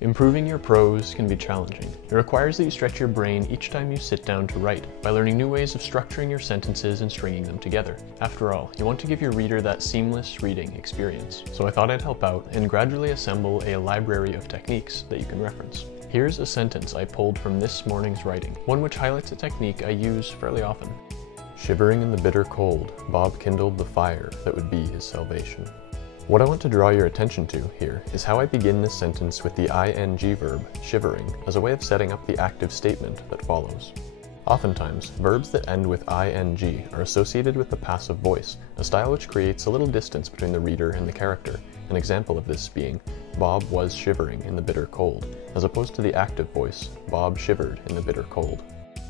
Improving your prose can be challenging. It requires that you stretch your brain each time you sit down to write, by learning new ways of structuring your sentences and stringing them together. After all, you want to give your reader that seamless reading experience. So I thought I'd help out and gradually assemble a library of techniques that you can reference. Here's a sentence I pulled from this morning's writing, one which highlights a technique I use fairly often. Shivering in the bitter cold, Bob kindled the fire that would be his salvation. What I want to draw your attention to here is how I begin this sentence with the ing verb, shivering, as a way of setting up the active statement that follows. Oftentimes, verbs that end with ing are associated with the passive voice, a style which creates a little distance between the reader and the character, an example of this being, Bob was shivering in the bitter cold, as opposed to the active voice, Bob shivered in the bitter cold.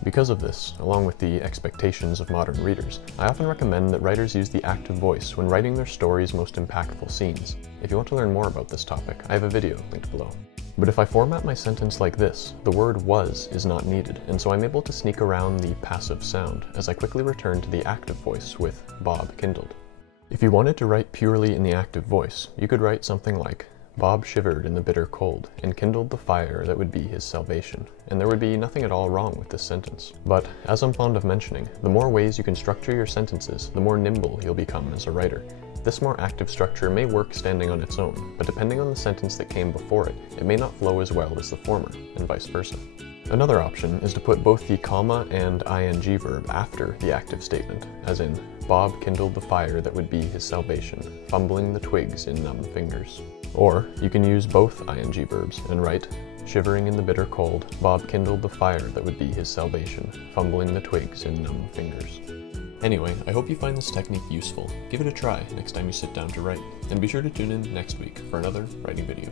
Because of this, along with the expectations of modern readers, I often recommend that writers use the active voice when writing their story's most impactful scenes. If you want to learn more about this topic, I have a video linked below. But if I format my sentence like this, the word was is not needed, and so I'm able to sneak around the passive sound as I quickly return to the active voice with Bob kindled. If you wanted to write purely in the active voice, you could write something like, Bob shivered in the bitter cold and kindled the fire that would be his salvation, and there would be nothing at all wrong with this sentence. But, as I'm fond of mentioning, the more ways you can structure your sentences, the more nimble you'll become as a writer. This more active structure may work standing on its own, but depending on the sentence that came before it, it may not flow as well as the former, and vice versa. Another option is to put both the comma and ing verb after the active statement, as in, Bob kindled the fire that would be his salvation, fumbling the twigs in numb fingers. Or, you can use both ing verbs and write, shivering in the bitter cold, Bob kindled the fire that would be his salvation, fumbling the twigs in numb fingers. Anyway, I hope you find this technique useful. Give it a try next time you sit down to write, and be sure to tune in next week for another writing video.